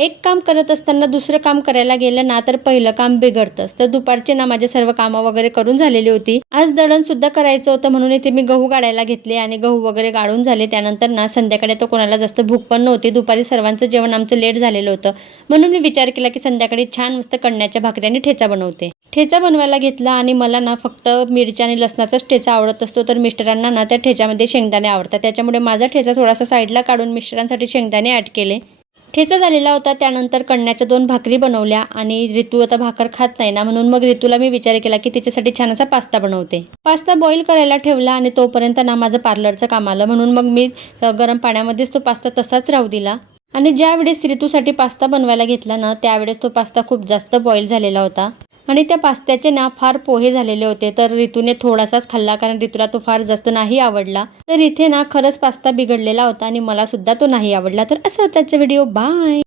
एक काम करत असताना दुसरं काम करायला गेलं ना तर पहिलं काम बिघडतंच। तर दुपारचे ना माझे सर्व कामं वगैरे करून झालेली होती। आज दळण सुद्धा करायचं होतं म्हणून इथे मी गहू गाळायला घेतले आणि गहू वगैरे गाळून झाले। त्यानंतर ना संध्याकाळी तर कोणाला जास्त भूक पण नव्हती। दुपारी सर्वांचं जेवण आमचं लेट झालेलं होतं म्हणून मी विचार केला की संध्याकाळी छान मस्त कणण्याच्या भाकरी आणि ठेचा बनवते। ठेचा बनवायला घेतला आणि मला ना फक्त मिरची आणि लसणाचाच ठेचा आवडत असतो, तर मिस्टरांना ना त्या ठेच्यामध्ये शेंगदाणे आवडतात। त्याच्यामुळे माझा ठेचा थोडासा साईडला काढून मिस्टरांसाठी शेंगदाणे ॲड केले। ठेचा झालेला होता। त्यानंतर कणण्याच्या 2 भाकरी बनवल्या आणि रितू आता भाकर खात नाही ना म्हणून मग रितूला मी विचार केला की तिच्यासाठी छान असा पास्ता बनवते। पास्ता बॉईल करायला ठेवला आणि तोपर्यंत ना माझं पार्लरचं काम आलं म्हणून मग मी गरम पाण्यामध्येच तो पास्ता तसाच राहू दिला। आणि ज्यावेळेस रितूसाठी पास्ता बनवायला घेतला ना त्यावेळेस तो पास्ता खूप जास्त बॉईल झालेला होता आणि त्या पास्त्याचे ना फार पोहे झालेले होते। तर रितूने थोडासाच खाल्ला कारण रितूला तो फार जास्त नाही आवडला। तर इथे ना खरंच पास्ता बिघडलेला होता आणि मला सुद्धा तो नाही आवडला। तर असा होता आजचा व्हिडिओ। बाय।